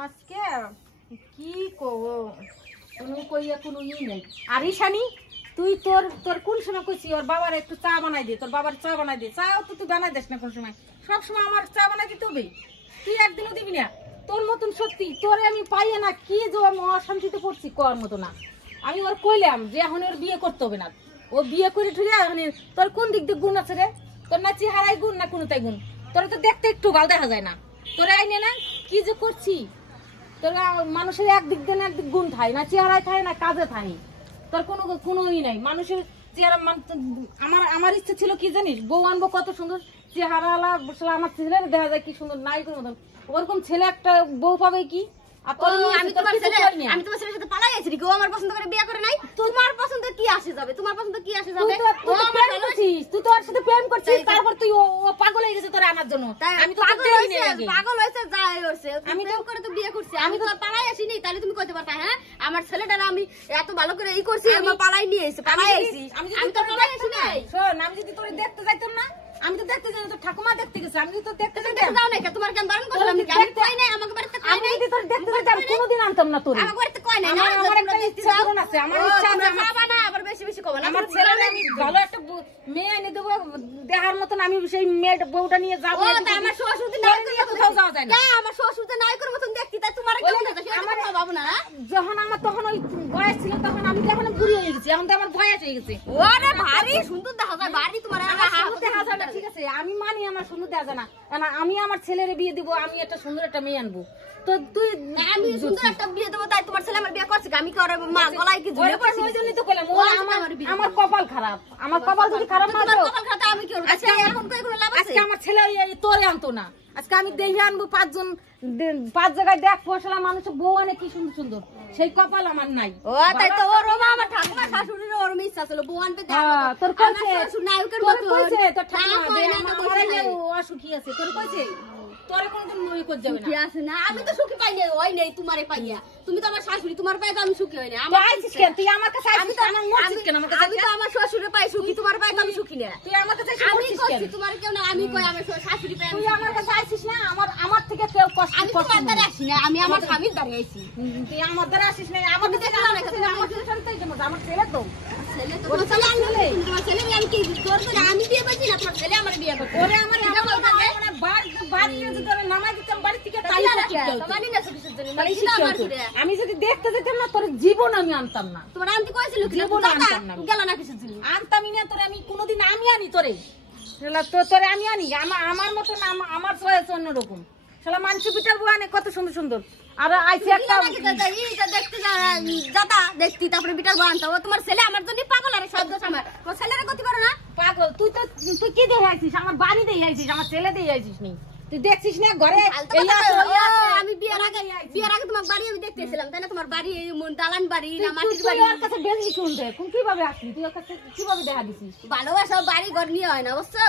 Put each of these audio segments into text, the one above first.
আজকে কি কোনো কইয়া কোনো নেই। আর ঈশানি তুই তোর তোর কোন সময় কইছি ওর বাবার একটু চা বানাই দে, তোর বাবার চা বানাই দে। চাও তো তুই বানাই দিস না কোন সময়, সব সময় আমার চা বানাই দিতে হবে। তুই একদিনও দিবি না। তোর মতন সত্যি তোরে আমি পাইয়ে না কি যে আমি অশান্তিতে পড়ছি কর মতো না। আমি ওর কইলাম যে এখন ওর বিয়ে করতে হবে না, ও বিয়ে করে ঠুরে তোর কোন দিক দিয়ে গুণ আছে রে? তোর না চেহারায় গুণ না কোনোটাই গুণ, তোর তো দেখতে একটু ভালো দেখা যায় না। তোরা আইনে না কি যে করছি, তোর মানুষের একদিক দিয়ে না একদিক গুণ থাকে না, চেহারায় থাকে না কাজে থাকে। তোর কোনো কোনোই নাই মানুষের চেহারা। আমার ইচ্ছা ছিল কি জানিস, বউ আনবো কত সুন্দর চেহারা আমার ছেলের দেখা যায় কি সুন্দর নাই কোনো মতন। ওরকম ছেলে একটা বউ পাবে কি? আমি তোমার ছেলের সাথে পালাই আছি, কেউ আমার পছন্দ করে বিয়ে করে নাই। তোমার পছন্দ কি আসে যাবে? তোমার পছন্দ কি আসে যাবে? তুই তো ওর সাথে প্রেম করছিস, তারপর তুই ও পাগল হয়ে গেছে তোর আনার জন্য। আমি তো পাগল হয়েছে যাই হয়েছে, আমি প্রেম করে তো বিয়ে করছি। আমি তো পালাই আসিনি, তাহলে তুমি কইতে পারতা হ্যাঁ আমার ছেলেটারা আমি এত ভালো করে এই করছি, আমি পালাই নিয়ে এসেছি, পালাই আইছি। আমি তো পালাই আসি নাই। শোন, আমি যদি তোরে দেখতে যাইতাম না, আমি তো দেখতে যাই, তোর ঠাকুমা দেখতে গেছে, আমি তো দেখতে যাও না। তোমার কেন বারণ করলাম? আমি কই নাই, আমাকে বাড়িতে কই নাই। আমি তোর দেখতে যাইতাম, কোনোদিন আনতাম না তোরে। আমাকে বাড়িতে কই নাই। আমার একটা ইচ্ছা পূরণ আছে, আমার ইচ্ছা আছে। বাবা না আবার বেশি বেশি কও না। আমার ছেলেরে আমি ভালো একটা মেয়ে এনে দেবো দেখার মতন, আমি সেই মেয়ে বউটা নিয়ে যাবো। আমার শ্বশুর যদি নাই করে কোথাও যাওয়া যায় না। আমার শ্বশুর যদি নাই করে মতন দেখতি, তাই তোমার কেমন লাগে? আমার বাবু না যখন আমার তখন ওই বয়স ছিল, তখন আমি যখন বুড়ি হয়ে গেছি, এখন তো আমার বয়স হয়ে গেছে। ওরে ভারী সুন্দর দেখা যায়, ভারী তোমার দেখা যায় না। ঠিক আছে, আমি মানি আমার সুন্দর দেখা যায় না, আমি আমার ছেলেরে বিয়ে দিব, আমি একটা সুন্দর একটা মেয়ে আনবো। তো তুই আমি সুন্দর একটা বিয়ে দেবো, তাই তোমার ছেলে আমার বিয়ে করছে? আমি কি ওর মা গলায় কি ঝুলে পড়ছি? ওই জন্যই তো কইলাম আমার কপাল খারাপ। আমার কপাল যদি খারাপ না হতো, কপাল খারাপ আমি কি করব? আজকে এখন কই কোনো লাভ আছে? আজকে আমার ছেলে তোরে আনতো না। আজকে আমি দেখে আনবো 5 জন, 5 জায়গায় দেখ ফসলা মানুষের বউ আনে কি সুন্দর সুন্দর, সেই কপাল আমার নাই। ও তাই তো ওর মা আমার ঠাকুমা শাশুড়ির ওর ইচ্ছা ছিল বউ আনতে দেখ। তোর কইছে শ্বশুর নায়কের তোর মতো কইছে তোর ঠাকুমা কই যে না তো আমার এই অসুখী আছে, তোর কইছে তোরে কোনদিন মনে কর যাবে না। কি আছে না? আমি তো সুখী পাই নাই, ওই নেই তোমারে পাইয়া। তুমি তো আমার শাশুড়ি, তোমার পাই তো আমি সুখী হই না। আমার আইছিস কেন তুই আমার কাছে? আইছিস আমার মরছিস কেন আমার কাছে? আমি তো আমার শ্বশুরে পাই সুখী, তোমার পাই তো আমি সুখী না। তুই আমার কাছে আমি মরছিস কইছি কেন? তোমার কেউ না, আমি কই আমার শাশুড়ি পাই। তুই আমার কাছে আইছিস না, আমার থেকে কেউ কষ্ট আমি তোমার দ্বারা আসি না, আমি আমার স্বামীর দ্বারা আইছি। তুই আমার দ্বারা আসিস না। আমার কাছে আমার ছেলের সাথে তুই কেমন? আমার ছেলে তো ছেলে তো তোমার ছেলে আমি কি জোর করে আমি বিয়ে করছি না, তোমার ছেলে আমার বিয়ে করছে। ওরে আমার বাড়ি যদি তোরে নামাই দিতাম বাড়ি থেকে, তাই মানি না কিসের জন্য? তাই মানি না আমার ঘুরে। আমি যদি দেখতে যেতাম না, তোর জীবন আমি আনতাম না। তোমার আনতে কইছিল কি? জীবন আনতাম না, গেল না কিসের জন্য? আনতামই না তোরে। আমি কোনোদিন আমি আনি তোরে, তোরে আমি আনি আমার মতন। আমার চয়েস অন্যরকম। শালা মানসি পিঠার বউ আনে কত সুন্দর সুন্দর। আর আইছে একটা দেখতে যাতা দেখতি, তারপরে বিটার বউ আনতা। ও তোমার ছেলে আমার জন্য পাগল। আরে সব দোষ আমার। ও ছেলেরে করতে পারো না? পাগল তুই তো। তুই কি দিয়ে আইছিস? আমার বাড়ি দিয়ে আইছিস, আমার ছেলে দিয়ে আইছিস নি। তুই দেখছিস না ঘরে আমি বিয়ের আগে তোমার বাড়ি আমি দেখতেছিলাম, তাই না? তোমার বাড়ি দালান বাড়ি না মাটির বাড়ি? ওর কাছে বেশি শুনতে কোন কিভাবে আসলি? তুই ওর কাছে কিভাবে দেখা দিছিস? ভালোবাসা বাড়ি ঘর নিয়ে হয় না, বুঝছো?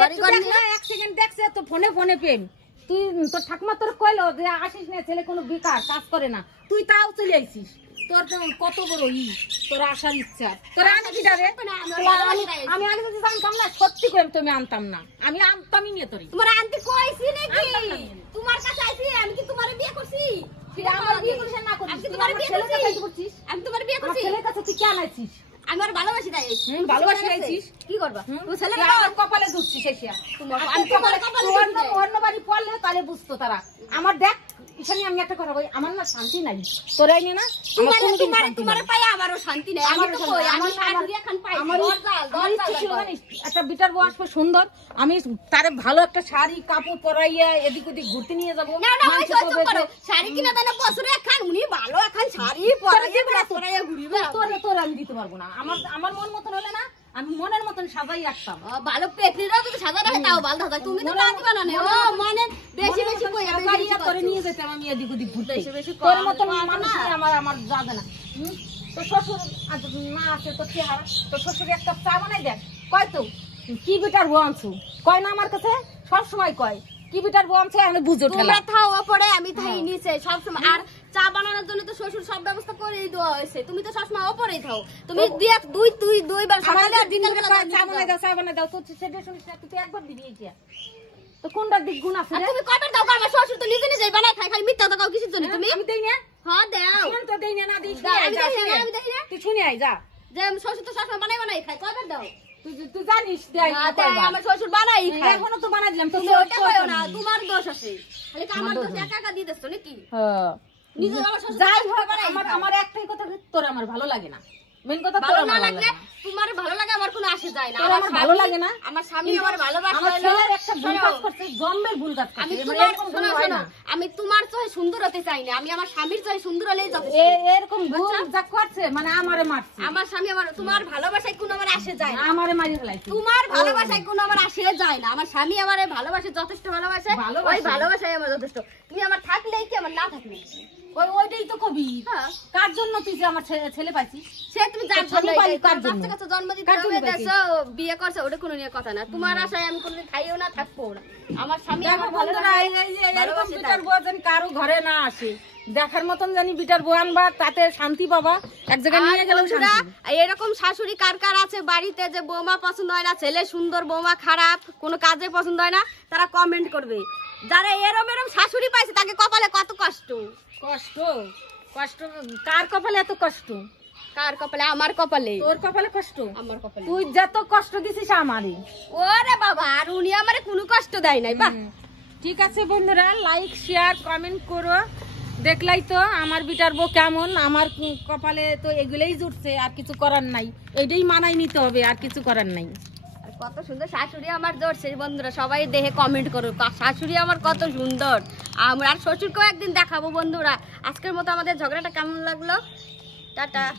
বাড়ি ঘর নিয়ে 1 সেকেন্ড দেখছে তো ফোনে ফোনে প্রেম। তুই তোর ঠাকুমা তোর কইলো যে আসিস না, ছেলে কোনো বেকার কাজ করে না, তুই তাও চলে আইছিস। তোর কত বড় তোর আসার ইচ্ছা। তোর আনি কি যাবে? আমি আগে যদি জানতাম না, সত্যি করে তুমি আনতাম না। আমি আনতামই নিয়ে তোর। তোমার আনতে কইছি নাকি? তোমার কাছে আইছি আমি কি তোমারে বিয়ে করছি? আমার বিয়ে করিস না করিস, আমি তোমার বিয়ে করছিস? আমি তোমার বিয়ে করছি? ছেলের কাছে তুই কেন আইছিস? আমি আর ভালোবাসি তাই ভালোবাসি আইছিস। কি করবা? তুই ছেলের আমার কপালে দুচ্ছিস এসিয়া। আমি কপালে অন্য বাড়ি পড়লে তাহলে বুঝতো তারা। আমার দেখ এখানে আমি একটা কথা বলি, আমার না শান্তি নাই। তোরাই নে না তোমার পাই আমারও শান্তি নাই। আমি তো কই আমি শান্তি এখন পাই। আমার ইচ্ছা ছিল জানিস একটা বিটার বউ আসবে সুন্দর, আমি তারে ভালো একটা শাড়ি কাপড় পরাইয়া এদিক ওদিক ঘুরতে নিয়ে যাবো। না না ওই সহ্য করো। শাড়ি কিনা দেন বছরে একখান, উনি ভালো একখান শাড়ি পরাইয়া ঘুরিবে। তোর আমি দিতে পারবো না। আমার মন মতন হলে না, আমি মনের মতন সাজাই রাখতাম। ভালো পেটনিরাও যদি সাজা রাখে তাও ভালো থাকে। তুমি তো না দিবা না। ও মনে বেশি বেশি কই গাড়িয়া তোরে নিয়ে যেতাম আমি এদিক ওদিক ঘুরতে। তোর মতন মানুষ আমার যাবে না। তো শ্বশুর না আছে তোর চেহারা, তোর শ্বশুর একটা চা বানাই দেখ। কয় তো কি বিটার বউ আনছু? কয় না আমার কাছে সব সময় কয় কি বিটার বউ আনছে, আমি বুঝো ঠেলা। তোমরা থাও ওপরে, আমি থাই নিচে সব সময়। আর চা বানানোর জন্য তো শ্বশুর সব ব্যবস্থা করেই দেওয়া হয়েছে। তুমি তো সবসময় ওপরেই থাও। তুমি দুইবার সকালে আর বিকালে চা বানাই দাও, চা বানাই দাও। তো সেটা শুনিস না, তুই একবার দিবি। তো কোনটার দিক গুণ আছে আর রে? তুমি কবে দাও আমার শ্বশুর তো নিজে নিজেই বানায় খায়, খালি মিথ্যা কথা কিসের জন্য তুমি? আমি দেই না, হ্যাঁ দাও। শুন তো দেই না, না দিস দাও, আমি দেখি না, আমি দেখি না। তুই শুনে আয় যা, যে আমার শ্বশুর তো সবসময় বানাই বানাই খায়, কবে দাও? তুই জানিস দেয় না, দেয়, আমার শ্বশুর বানাই খায়। এখনো তো বানাই দিলাম তো তুমি ওটা কইও না, তোমার দোষ আছে। খালি কি আমার দোষ একা একা দিয়ে দিচ্ছ নাকি? হ্যাঁ নিজে আমার শ্বশুর যাই হোক বানাই আমার খায়। আমার একটাই কথা, তোর আমার ভালো লাগে না, মেন কথা তোর ভালো আমার না ভালো লাগলে লাগে না। তোমার ভালো লাগে আমার কোনো আসে যায় না। তোর আমার ভালো স্বামী- লাগে না? আমার স্বামী আমার ভালোবাসে আমার হলো- ছেলের একটা ভুল শোনো, কাজ করছে, জন্মের ভুল কাজ করছে, আমি মানে তোমার এরকম ভুল শোনো, হয় শোনো, না। আমি তোমার চোখে সুন্দর হতে চাই না, আমি আমার স্বামীর চোখে সুন্দর হলেই যথেষ্ট। এরকম ভুল যা করছে মানে আমারে মারছে, আমার স্বামী আমার তোমার ভালোবাসায় কোনো আমার আসে যায় না। আমারে মারি ফেলাইছে। তোমার ভালোবাসায় কোনো আমার আসে যায় না। আমার স্বামী আমার ভালোবাসে, যথেষ্ট ভালোবাসে, ভালোবাসে। ওই ভালোবাসায় আমার যথেষ্ট। তুমি আমার থাকলেই কি আমার না থাকলে? ওইটাই তো কবি, হ্যাঁ। কার জন্য তুই যে আমার ছেলে পাইছিস? সে তুমি যার তো ছেলে জন্য পালি এই কার জন্য? বাচ্চা কাচ্চা জন্ম দিতে কার জন্য হবে, পাইছিস? দেশো, বিয়ে করছে, ওটা কোনো নিয়ে কথা না। তোমার আশায় আমি কোনোদিন খাইও না, থাকবো না। আমার স্বামী দেখো আমার ভালো বন্ধুরা, এই যে এরকম বিটার বউ যেন কারো ঘরে না আসে, দেখার মতন জানি বিটার বউ আনবা, তাতে শান্তি পাবা, এক জায়গায় নিয়ে গেলেও শান্তি। এরকম শাশুড়ি কার কার আছে বাড়িতে, যে বৌমা পছন্দ হয় না, ছেলে সুন্দর বৌমা খারাপ, কোনো কাজে পছন্দ হয় না, তারা কমেন্ট করবে। যারা এরম এরম শাশুড়ি পাইছে তাকে কপালে কত কষ্ট। কষ্ট কষ্ট কার কপালে এত কষ্ট? কার কপালে? আমার কপালে। তোর কপালে কষ্ট? আমার কপালে। তুই যত কষ্ট দিছিস আমারই। ওরে বাবা, আর উনি আমারে কোনো কষ্ট দেয় নাই। বাহ, ঠিক আছে বন্ধুরা, লাইক শেয়ার কমেন্ট করো। দেখলাই তো আমার বিটার বউ কেমন, আমার কপালে তো এগুলোই জুটছে, আর কিছু করার নাই, এটাই মানাই নিতে হবে, আর কিছু করার নাই। আর কত সুন্দর শাশুড়ি আমার জোরছে বন্ধুরা, সবাই দেখে কমেন্ট করো শাশুড়ি আমার কত সুন্দর। আমরা আর শ্বশুরকেও একদিন দেখাবো বন্ধুরা। আজকের মতো আমাদের ঝগড়াটা কেমন লাগলো? টাটা।